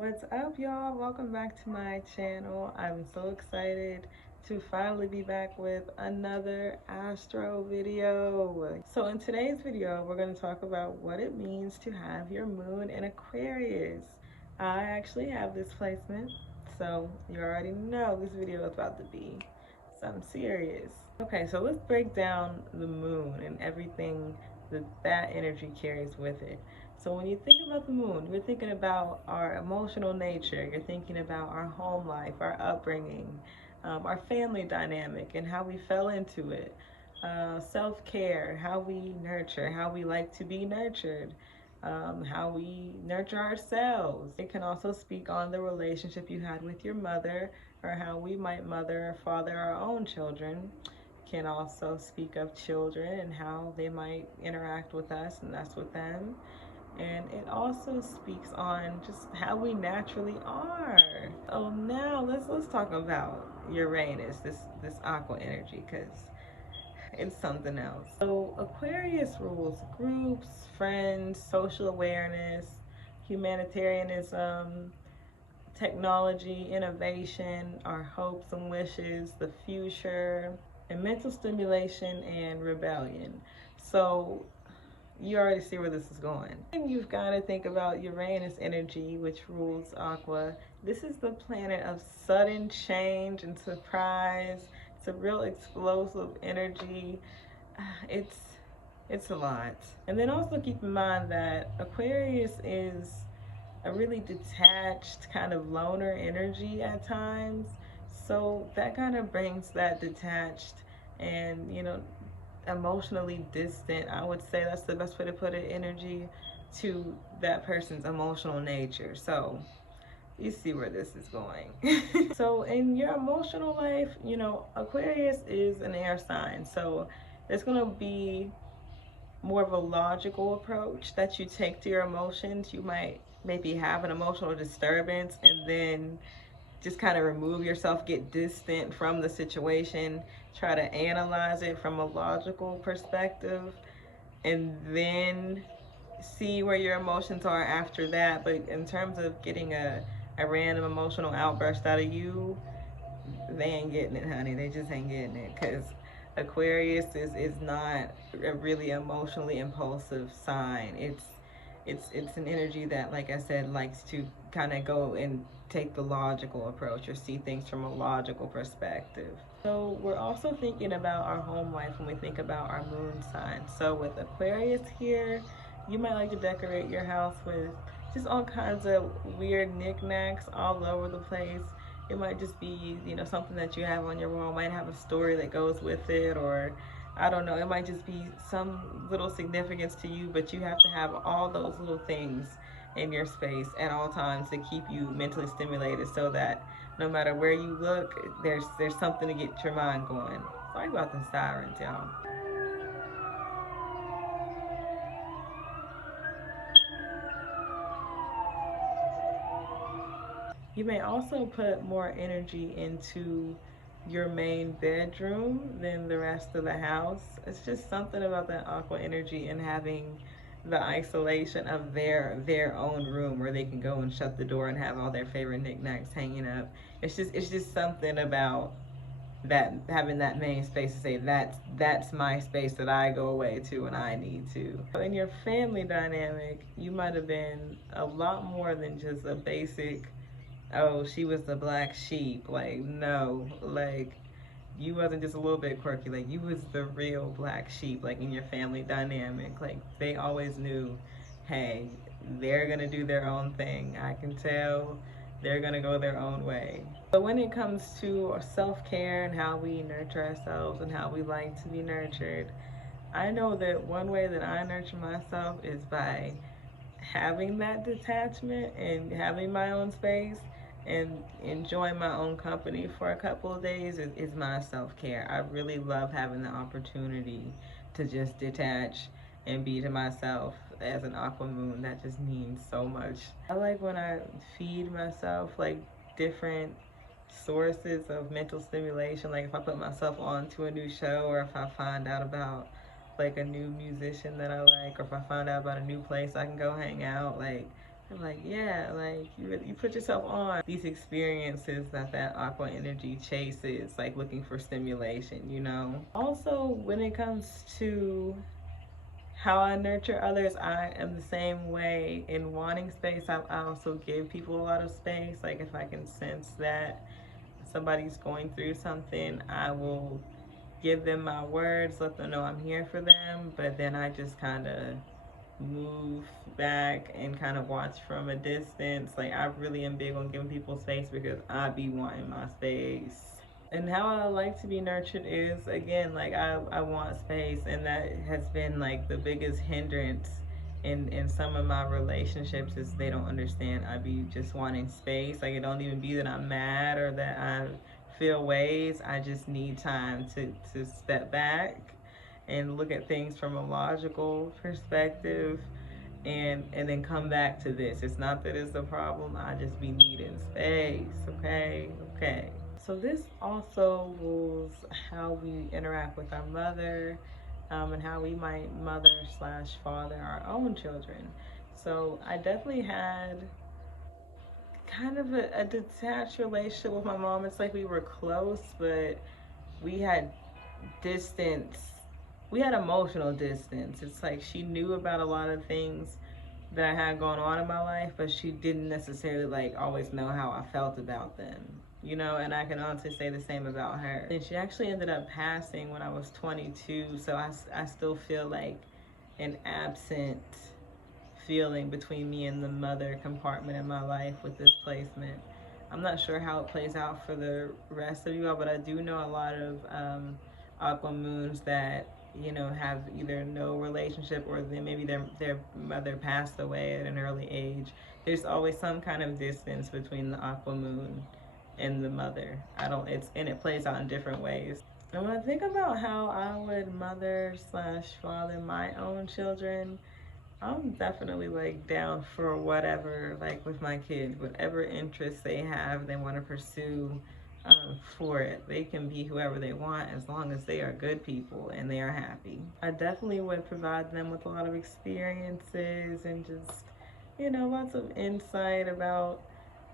What's up, y'all? Welcome back to my channel. I'm so excited to finally be back with another astro video. So in today's video, we're going to talk about what it means to have your moon in Aquarius. I actually have this placement, so you already know this video is about to be something serious. Okay, so let's break down the moon and everything that energy carries with it. So when you think about the moon, you're thinking about our emotional nature. You're thinking about our home life, our upbringing, our family dynamic, and how we fell into it. Self-care, how we nurture, how we like to be nurtured, how we nurture ourselves. It can also speak on the relationship you had with your mother, or how we might mother or father our own children. Can also speak of children and how they might interact with us and us with them. And it also speaks on just how we naturally are. So now let's talk about Uranus, this aqua energy, because it's something else. So Aquarius rules groups, friends, social awareness, humanitarianism, technology, innovation, our hopes and wishes, the future, and mental stimulation and rebellion. So you already see where this is going. And you've got to think about Uranus energy, which rules Aqua. This is the planet of sudden change and surprise. It's a real explosive energy. It's it's a lot. And then also keep in mind that Aquarius is a really detached kind of loner energy at times. So that kind of brings that detached and, emotionally distant, I would say that's the best way to put it, energy to that person's emotional nature. So you see where this is going. So in your emotional life, Aquarius is an air sign. So there's going to be more of a logical approach that you take to your emotions. You might maybe have an emotional disturbance and then just kind of remove yourself, get distant from the situation, try to analyze it from a logical perspective, and then see where your emotions are after that. But in terms of getting a random emotional outburst out of you, they ain't getting it, honey. They just ain't getting it, because Aquarius is not a really emotionally impulsive sign. It's an energy that, like I said, likes to kind of go and take the logical approach or see things from a logical perspective. So we're also thinking about our home life when we think about our moon sign. So with Aquarius here, you might like to decorate your house with just all kinds of weird knickknacks all over the place. It might just be, something that you have on your wall. It might have a story that goes with it, or I don't know, it might just be some little significance to you, but you have to have all those little things in your space at all times to keep you mentally stimulated, so that no matter where you look, there's something to get your mind going. Sorry about the sirens, y'all. You may also put more energy into your main bedroom than the rest of the house. It's just something about that aqua energy and having the isolation of their own room where they can go and shut the door and have all their favorite knickknacks hanging up. It's just something about that, having that main space to say that's my space that I go away to when I need to. In your family dynamic, you might have been a lot more than just a basic, oh, she was the black sheep. Like, no, like, you wasn't just a little bit quirky. Like, you was the real black sheep, like, in your family dynamic. Like, they always knew, hey, they're gonna do their own thing. I can tell they're gonna go their own way. But when it comes to self-care and how we nurture ourselves and how we like to be nurtured, I know that one way that I nurture myself is by having that detachment and having my own space and enjoying my own company for a couple of days is my self-care. I really love having the opportunity to just detach and be to myself. As an aqua moon, that just means so much. I like when I feed myself like different sources of mental stimulation. Like if I put myself onto a new show, or if I find out about like a new musician that I like, or if I find out about a new place I can go hang out, like I'm like, yeah, like you put yourself on these experiences that aqua energy chases, like looking for stimulation, you know? Also, when it comes to how I nurture others, I am the same way in wanting space. I also give people a lot of space. Like if I can sense that somebody's going through something, I will give them my words, let them know I'm here for them, but then I just kind of move back and kind of watch from a distance. Like I really am big on giving people space because I be wanting my space. And how I like to be nurtured is again like I want space, and that has been like the biggest hindrance in some of my relationships is they don't understand I be just wanting space. Like it don't even be that I'm mad or that I feel ways. I just need time to step back and look at things from a logical perspective and then come back to this. It's not that it's a problem, I just be needing space. Okay. So this also rules how we interact with our mother, and how we might mother slash father our own children. So I definitely had kind of a detached relationship with my mom. It's like we were close, but we had distance. We had emotional distance. It's like she knew about a lot of things that I had going on in my life, but she didn't necessarily like always know how I felt about them. You know, and I can honestly say the same about her. And she actually ended up passing when I was 22, so I still feel like an absent feeling between me and the mother compartment in my life with this placement. I'm not sure how it plays out for the rest of you all, but I do know a lot of aqua moons that have either no relationship or then maybe their mother passed away at an early age. There's always some kind of distance between the aqua moon and the mother. I don't. It's and it plays out in different ways. And when I think about how I would mother slash father my own children, I'm definitely like down for whatever, like with my kids, whatever interests they have, they want to pursue for it. They can be whoever they want as long as they are good people and they are happy. I definitely would provide them with a lot of experiences and just, lots of insight about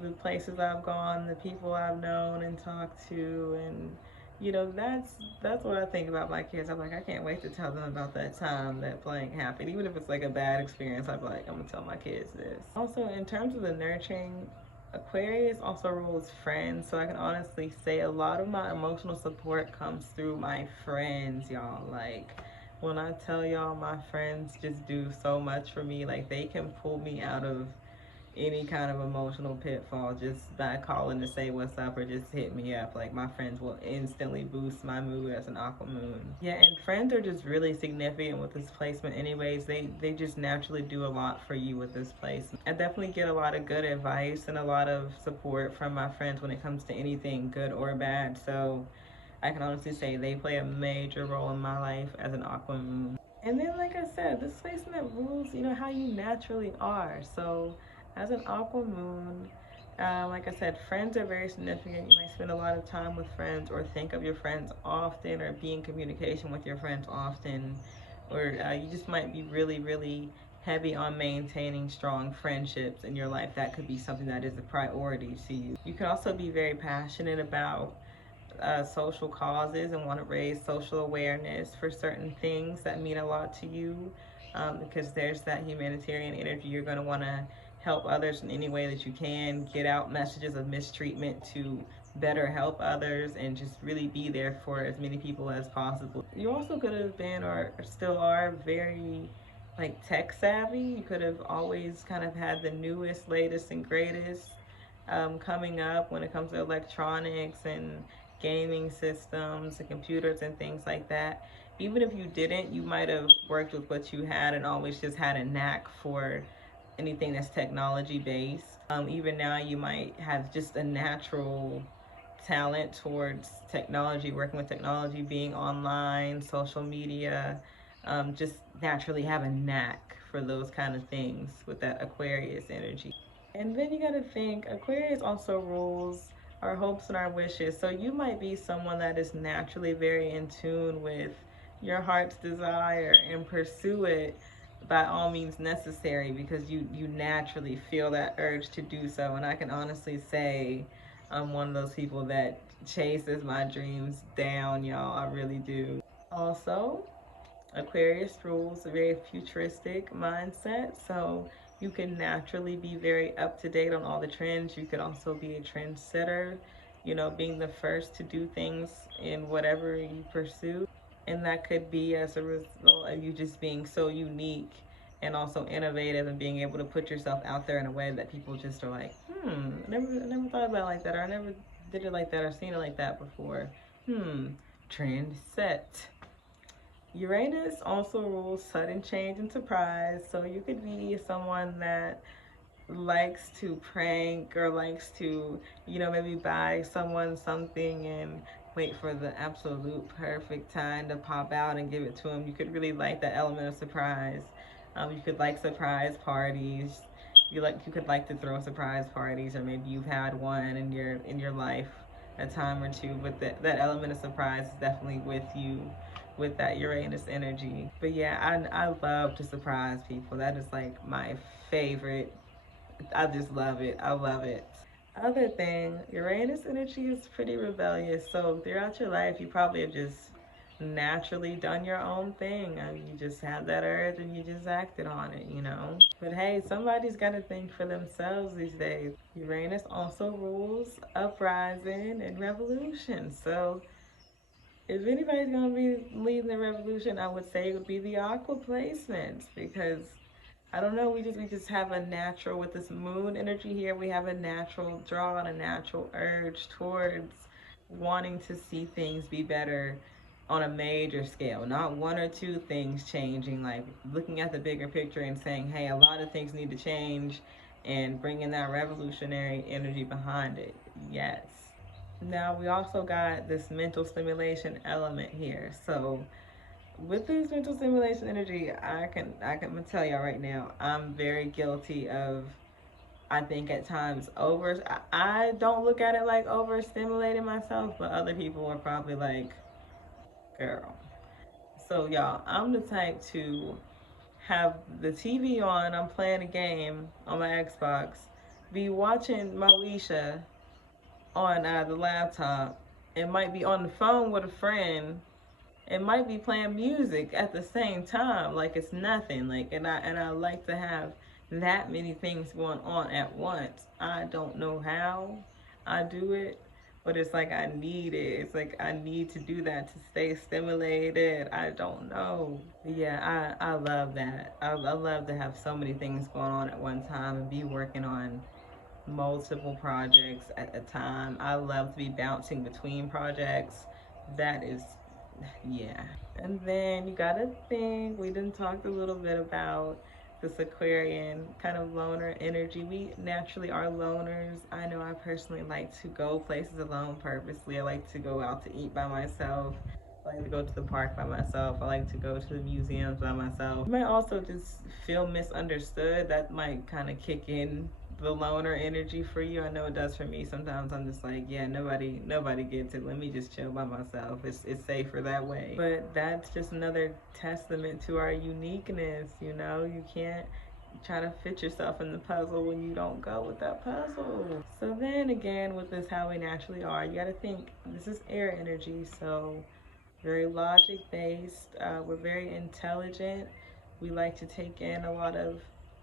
the places I've gone, the people I've known and talked to, and that's what I think about my kids. I'm like, I can't wait to tell them about that time that blank happened. Even if it's like a bad experience, I'm like, I'm gonna tell my kids this. Also, in terms of the nurturing, Aquarius also rules friends, so I can honestly say a lot of my emotional support comes through my friends, y'all. Like, when I tell y'all my friends just do so much for me, like they can pull me out of any kind of emotional pitfall just by calling to say what's up or just hit me up. Like my friends will instantly boost my mood as an aqua moon. Yeah, and friends are just really significant with this placement anyways. They just naturally do a lot for you with this placement. I definitely get a lot of good advice and a lot of support from my friends when it comes to anything good or bad. So I can honestly say they play a major role in my life as an aqua moon. And then, like I said, this placement rules, how you naturally are. So, as an aqua moon, like I said, friends are very significant. You might spend a lot of time with friends, or think of your friends often, or be in communication with your friends often, or you just might be really, really heavy on maintaining strong friendships in your life. That could be something that is a priority to you. You could also be very passionate about social causes and want to raise social awareness for certain things that mean a lot to you, because there's that humanitarian energy. You're going to want to help others in any way that you can, get out messages of mistreatment to better help others, and just really be there for as many people as possible. You also could have been or still are very like tech savvy. You could have always kind of had the newest, latest, and greatest coming up when it comes to electronics and gaming systems and computers and things like that. Even if you didn't, you might have worked with what you had and always just had a knack for anything that's technology based. Even now, you might have just a natural talent towards technology, working with technology, being online, social media, just naturally have a knack for those kind of things with that Aquarius energy. And then you got to think Aquarius also rules our hopes and our wishes. So you might be someone that is naturally very in tune with your heart's desire and pursue it, by all means necessary, because you naturally feel that urge to do so. And I can honestly say I'm one of those people that chases my dreams down, y'all. I really do. Also, Aquarius rules a very futuristic mindset, so you can naturally be very up to date on all the trends. You could also be a trendsetter, you know, being the first to do things in whatever you pursue. And that could be as a result of you just being so unique and also innovative, and being able to put yourself out there in a way that people just are like, I never thought about it like that, or I never did it like that, or seen it like that before. Trend set. Uranus also rules sudden change and surprise, so you could be someone that likes to prank, or likes to, maybe buy someone something and wait for the absolute perfect time to pop out and give it to them. You could really like that element of surprise. You could like surprise parties. You could like to throw surprise parties, or maybe you've had one in your life a time or two. But that element of surprise is definitely with you with that Uranus energy. But yeah, I love to surprise people. That is like my favorite. I just love it. I love it. Other thing, Uranus energy is pretty rebellious. So throughout your life, you probably have just naturally done your own thing. I mean, you just had that urge and you just acted on it, you know? But hey, somebody's got to think for themselves these days. Uranus also rules uprising and revolution. So if anybody's going to be leading the revolution, I would say it would be the aqua placements, because I don't know. We just have a natural, with this moon energy here. We have a natural draw and a natural urge towards wanting to see things be better on a major scale, not one or two things changing. Like looking at the bigger picture and saying, "Hey, a lot of things need to change," and bringing that revolutionary energy behind it. Yes. Now we also got this mental stimulation element here. So with this mental stimulation energy, I can tell y'all right now, I'm very guilty of, I think at times over. I don't look at it like overstimulating myself, but other people are probably like, girl. So y'all, I'm the type to have the TV on, I'm playing a game on my Xbox, be watching Moesha on the laptop, and might be on the phone with a friend, it might be playing music at the same time, like it's nothing. Like, and I like to have that many things going on at once. I don't know how I do it, but it's like I need it. It's like I need to do that to stay stimulated. I don't know. Yeah, I love that. I love to have so many things going on at one time and be working on multiple projects at a time. I love to be bouncing between projects. That is, yeah. And then you gotta think, we done talked a little bit about this Aquarian kind of loner energy. We naturally are loners. I know I personally like to go places alone purposely. I like to go out to eat by myself. I like to go to the park by myself. I like to go to the museums by myself. You might also just feel misunderstood. That might kind of kick in the loner energy for you. I know it does for me. Sometimes I'm just like, yeah, nobody gets it. Let me just chill by myself. It's safer that way. But that's just another testament to our uniqueness, you know? You can't try to fit yourself in the puzzle when you don't go with that puzzle. So then again, with this how we naturally are, you got to think this is air energy, so very logic based. We're very intelligent. We like to take in a lot of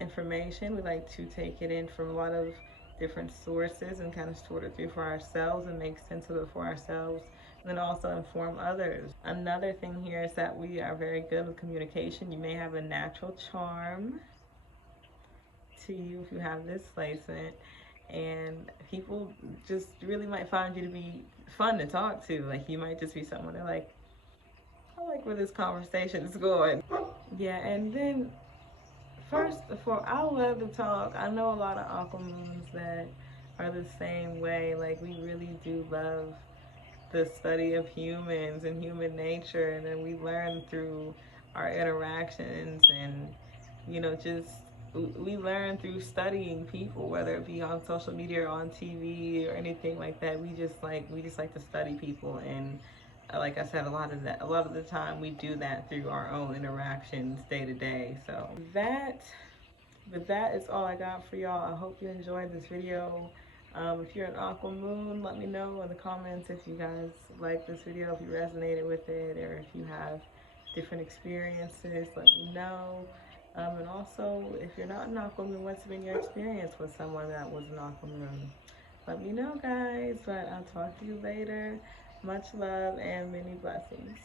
information. We like to take it in from a lot of different sources and kind of sort it through for ourselves and make sense of it for ourselves, and then also inform others. Another thing here is that we are very good with communication. You may have a natural charm to you if you have this placement, and people just really might find you to be fun to talk to. Like you might just be someone they're like, I like where this conversation is going. Yeah, and then first of all, I love to talk. I know a lot of aquamoons that are the same way. Like we really do love the study of humans and human nature, and then we learn through our interactions, and just we learn through studying people, whether it be on social media or on TV or anything like that. We just like to study people, and like I said, a lot of the time we do that through our own interactions day to day. So that is all I got for y'all. I hope you enjoyed this video. If you're an aqua moon, let me know in the comments if you guys like this video, if you resonated with it, or if you have different experiences, let me know. And also, if you're not an aqua moon, what's been your experience with someone that was an aqua moon? Let me know, guys. But I'll talk to you later. Much love and many blessings.